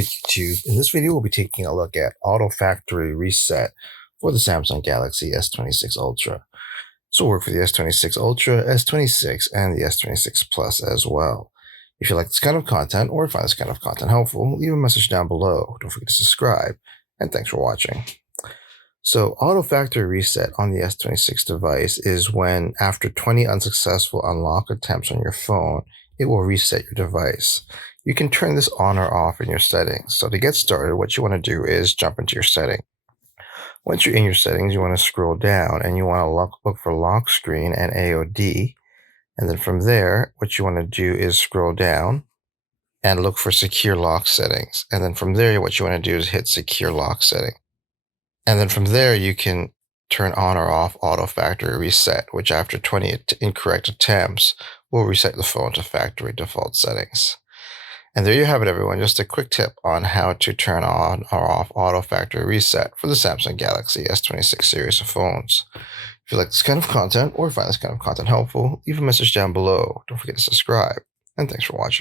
YouTube. In this video, we'll be taking a look at auto factory reset for the Samsung Galaxy S26 Ultra. This will work for the S26 Ultra, S26, and the S26 Plus as well. If you like this kind of content or find this kind of content helpful, leave a message down below. Don't forget to subscribe, and thanks for watching. So auto factory reset on the S26 device is when, after 20 unsuccessful unlock attempts on your phone, it will reset your device. You can turn this on or off in your settings. So to get started, what you want to do is jump into your setting. Once you're in your settings, you want to scroll down and you want to look for lock screen and AOD. And then from there, what you want to do is scroll down and look for secure lock settings. And then from there, what you want to do is hit secure lock setting. And then from there, you can turn on or off auto factory reset, which after 20 incorrect attempts will reset the phone to factory default settings. And there you have it, everyone. Just a quick tip on how to turn on or off auto factory reset for the Samsung Galaxy S26 series of phones. If you like this kind of content or find this kind of content helpful, leave a message down below. Don't forget to subscribe, and thanks for watching.